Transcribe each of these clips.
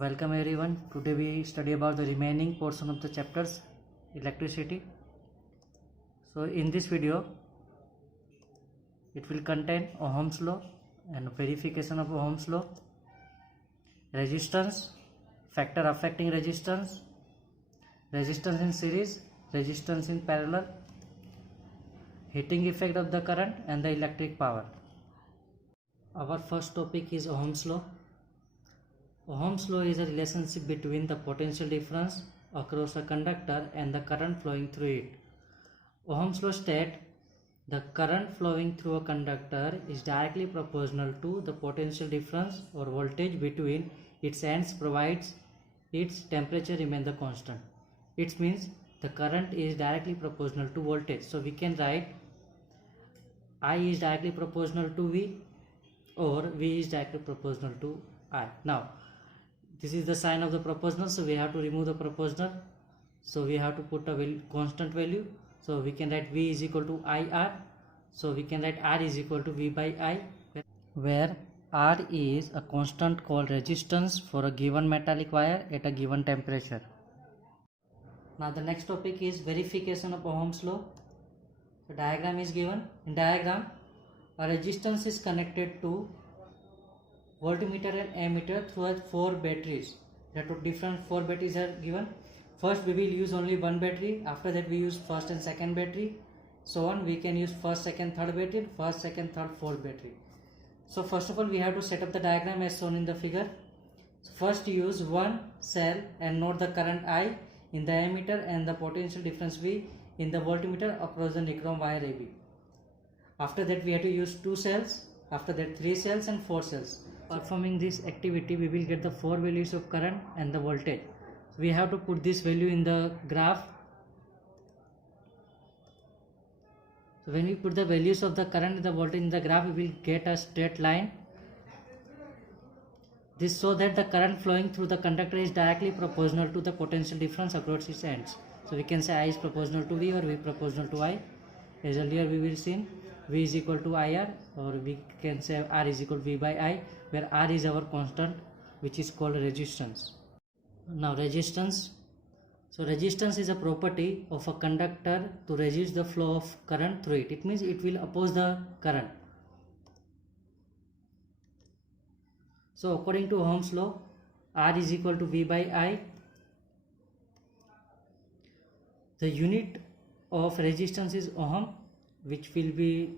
Welcome everyone. Today we study about the remaining portion of the chapters electricity. So in this video it will contain Ohm's law and verification of Ohm's law, resistance, factor affecting resistance, resistance in series, resistance in parallel, heating effect of the current and the electric power. Our first topic is Ohm's law. Ohm's law is a relationship between the potential difference across a conductor and the current flowing through it. Ohm's law states the current flowing through a conductor is directly proportional to the potential difference or voltage between its ends provides its temperature remain the constant. It means the current is directly proportional to voltage. So we can write I is directly proportional to V or V is directly proportional to I. Now this is the sign of the proportional, so we have to remove the proportional. So we have to put a constant value. So we can write V is equal to IR. So we can write R is equal to V by I, where R is a constant called resistance for a given metallic wire at a given temperature. Now the next topic is verification of Ohm's law. The diagram is given. In diagram, a resistance is connected to voltmeter and ammeter through 4 batteries. There are different 4 batteries are given. First we will use only one battery. After that we use first and second battery. So on we can use first, second, third battery, first, second, third, fourth battery. So first of all we have to set up the diagram as shown in the figure. So first use one cell and note the current I in the ammeter and the potential difference V in the voltmeter across the nichrome wire AB. After that we have to use 2 cells. After that 3 cells and 4 cells. Performing this activity we will get the 4 values of current and the voltage. So we have to put this value in the graph. So when we put the values of the current and the voltage in the graph, we will get a straight line. This so that the current flowing through the conductor is directly proportional to the potential difference across its ends. So we can say I is proportional to V or V proportional to I. As earlier we will see, V is equal to IR, or we can say R is equal to V by I, where R is our constant which is called resistance. Now resistance. So resistance is a property of a conductor to resist the flow of current through it. It means it will oppose the current. So according to Ohm's law, R is equal to V by I. The unit of resistance is ohm, which will be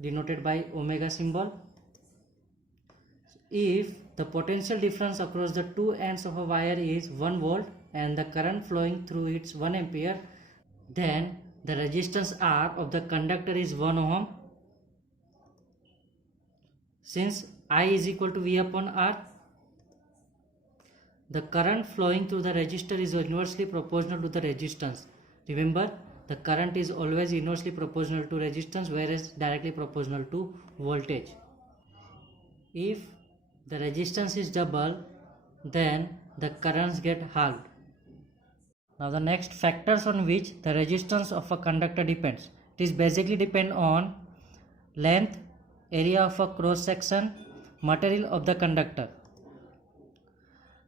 denoted by omega symbol. If the potential difference across the two ends of a wire is 1 volt and the current flowing through its 1 ampere, then the resistance R of the conductor is 1 ohm. Since I is equal to V upon R, the current flowing through the resistor is inversely proportional to the resistance. Remember, the current is always inversely proportional to resistance, whereas directly proportional to voltage. If the resistance is double, then the currents get halved. Now the next factors on which the resistance of a conductor depends. It is basically depend on length, area of a cross section, material of the conductor.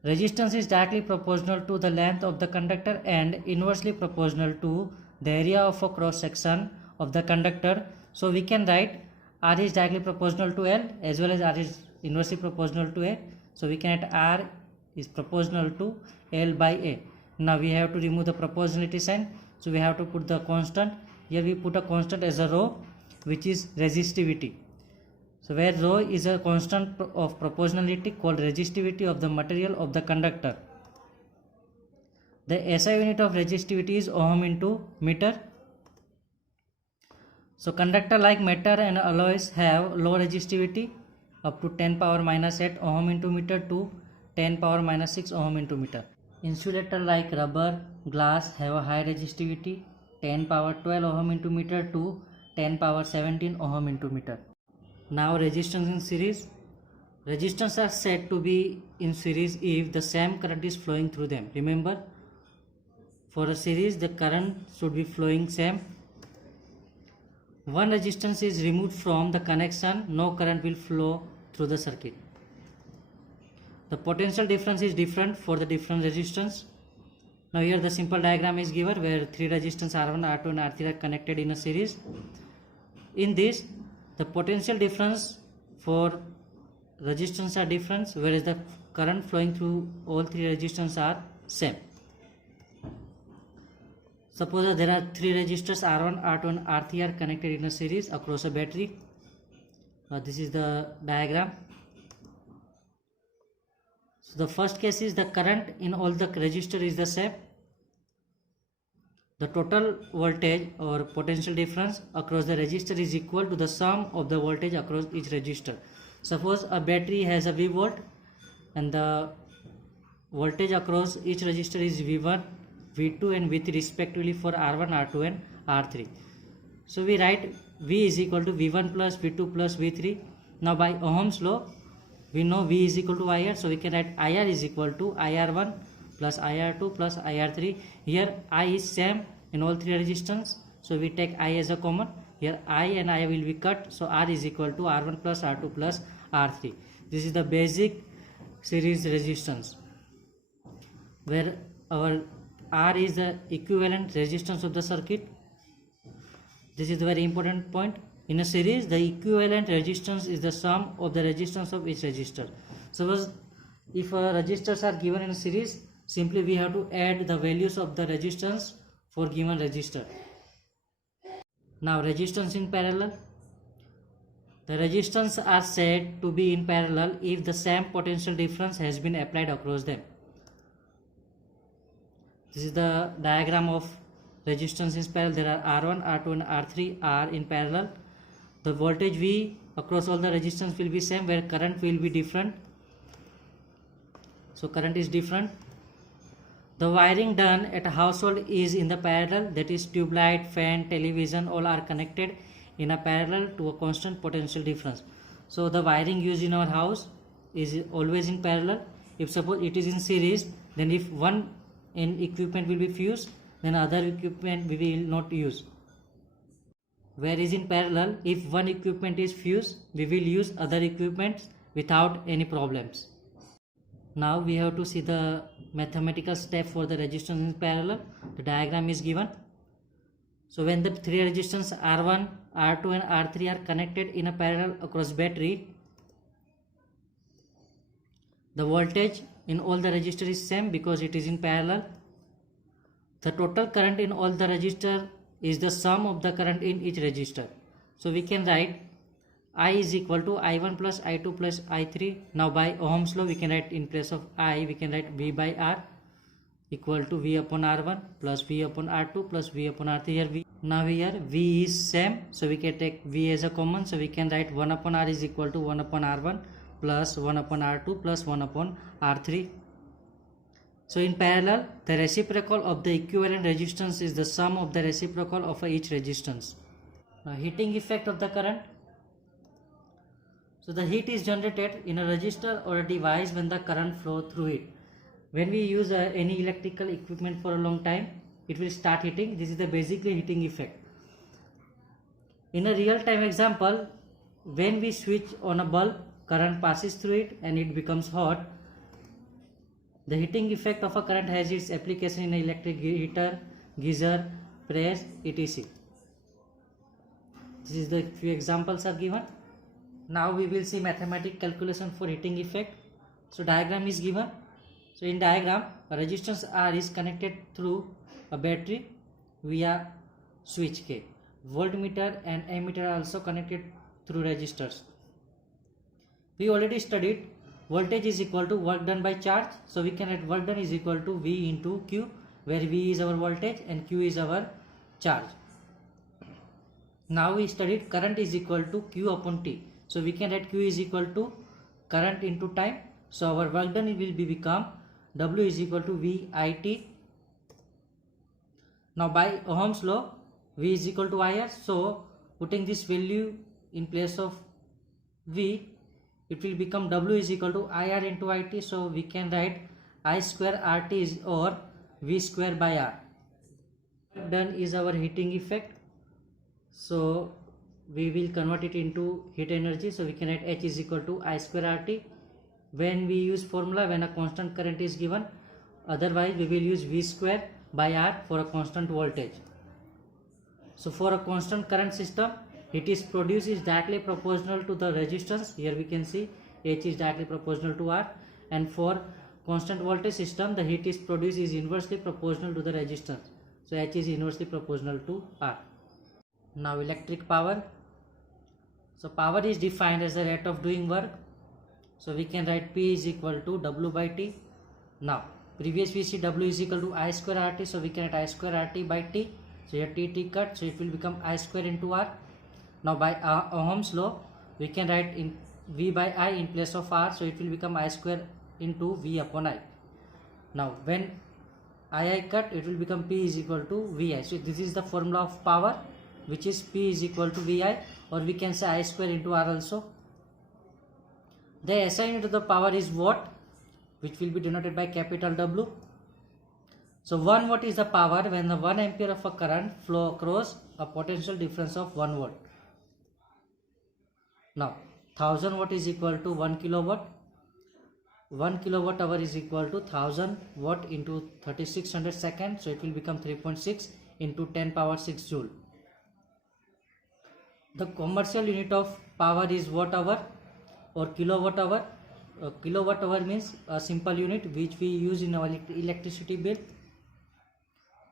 Resistance is directly proportional to the length of the conductor and inversely proportional to the area of a cross section of the conductor. So we can write R is directly proportional to L as well as R is inversely proportional to A. So we can write R is proportional to L by A. Now we have to remove the proportionality sign. So we have to put the constant. Here we put a constant as a rho, which is resistivity. So where rho is a constant of proportionality called resistivity of the material of the conductor. The SI unit of resistivity is ohm into meter. So conductor like metal and alloys have low resistivity up to 10 power minus 8 ohm into meter to 10 power minus 6 ohm into meter. Insulator like rubber, glass have a high resistivity 10 power 12 ohm into meter to 10 power 17 ohm into meter. Now resistance in series. Resistance are said to be in series if the same current is flowing through them. Remember, for a series the current should be flowing same. One resistance is removed from the connection, no current will flow through the circuit. The potential difference is different for the different resistance. Now here the simple diagram is given where three resistance R1, R2 and R3 are connected in a series. In this, the potential difference for resistance are different, whereas the current flowing through all three resistance are same. Suppose that there are three resistors R1, R2 and R3 are connected in a series across a battery. This is the diagram. So the first case is the current in all the resistor is the same. The total voltage or potential difference across the resistor is equal to the sum of the voltage across each resistor. Suppose a battery has a V volt and the voltage across each resistor is V1, V2 and V3 respectively for R1, R2 and R3. So we write V is equal to V1 plus V2 plus V3. Now by Ohm's law, we know V is equal to IR, so we can write IR is equal to IR1 plus IR2 plus IR3. Here I is same in all three resistance, so we take I as a common. Here I and I will be cut, so R is equal to R1 plus R2 plus R3. This is the basic series resistance, where our R is the equivalent resistance of the circuit. This is the very important point. In a series, the equivalent resistance is the sum of the resistance of each resistor. Suppose if resistors are given in a series, simply we have to add the values of the resistance for given resistor. Now resistance in parallel. The resistance are said to be in parallel if the same potential difference has been applied across them. This is the diagram of resistance in parallel. There are R1, R2 and R3 are in parallel. The voltage V across all the resistance will be same, where current will be different. So current is different. The wiring done at a household is in the parallel, that is tube light, fan, television all are connected in a parallel to a constant potential difference. So the wiring used in our house is always in parallel. If suppose it is in series, then if one equipment will be fused, then other equipment we will not use. Whereas in parallel, if one equipment is fused, we will use other equipments without any problems. Now we have to see the mathematical step for the resistance in parallel. The diagram is given. So when the three resistors R1, R2 and R3 are connected in a parallel across battery, the voltage in all the resistors is same because it is in parallel. The total current in all the resistor is the sum of the current in each resistor. So we can write I is equal to I1 plus I2 plus I3. Now by Ohm's law we can write in place of I, we can write V by R equal to V upon R1 plus V upon R2 plus V upon R3. Here V. Now here V is same, so we can take V as a common, so we can write 1 upon R is equal to 1 upon R1 plus 1 upon R2 plus 1 upon R3. So in parallel, the reciprocal of the equivalent resistance is the sum of the reciprocal of each resistance. Now heating effect of the current. So the heat is generated in a resistor or a device when the current flow through it. When we use any electrical equipment for a long time, it will start heating. This is the basically heating effect. In a real time example, when we switch on a bulb, current passes through it and it becomes hot. The heating effect of a current has its application in an electric heater, geyser, press, etc. This is the few examples are given. Now we will see mathematical calculation for heating effect. So diagram is given. So in diagram, a resistance R is connected through a battery via switch K. Voltmeter and ammeter are also connected through resistors. We already studied voltage is equal to work done by charge. So we can write work done is equal to V into Q, where V is our voltage and Q is our charge. Now we studied current is equal to Q upon T. So we can write Q is equal to current into time. So our work done will become W is equal to VIT. Now by Ohm's law, V is equal to IR. So putting this value in place of V, it will become W is equal to IR into IT. So we can write I square RT is or V square by R. Done is our heating effect. So we will convert it into heat energy. So we can write H is equal to I square RT when we use formula when a constant current is given. Otherwise we will use V square by R for a constant voltage. So for a constant current system, heat is produced is directly proportional to the resistance. Here we can see H is directly proportional to R, and for constant voltage system the heat is produced is inversely proportional to the resistance. So H is inversely proportional to R. Now electric power. So power is defined as the rate of doing work. So we can write P is equal to W by T. Now previous we see W is equal to I square RT, so we can write I square RT by T. So here T cut, so it will become I square into R. Now by Ohm's law we can write in V by I in place of R, so it will become I square into V upon I. Now when I cut, it will become P is equal to VI. So this is the formula of power, which is P is equal to VI, or we can say I square into R also. The SI unit of the power is watt, which will be denoted by capital W. So 1 watt is the power when the 1 ampere of a current flow across a potential difference of 1 volt. Now 1000 watt is equal to 1 kilowatt. 1 kilowatt hour is equal to 1000 watt into 3600 seconds, so it will become 3.6 into 10 power 6 joule. The commercial unit of power is watt hour or kilowatt hour. Kilowatt hour means a simple unit which we use in our electricity bill.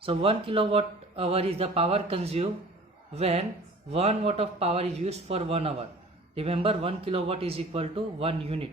So 1 kilowatt hour is the power consumed when 1 watt of power is used for 1 hour. Remember, 1 kilowatt is equal to 1 unit.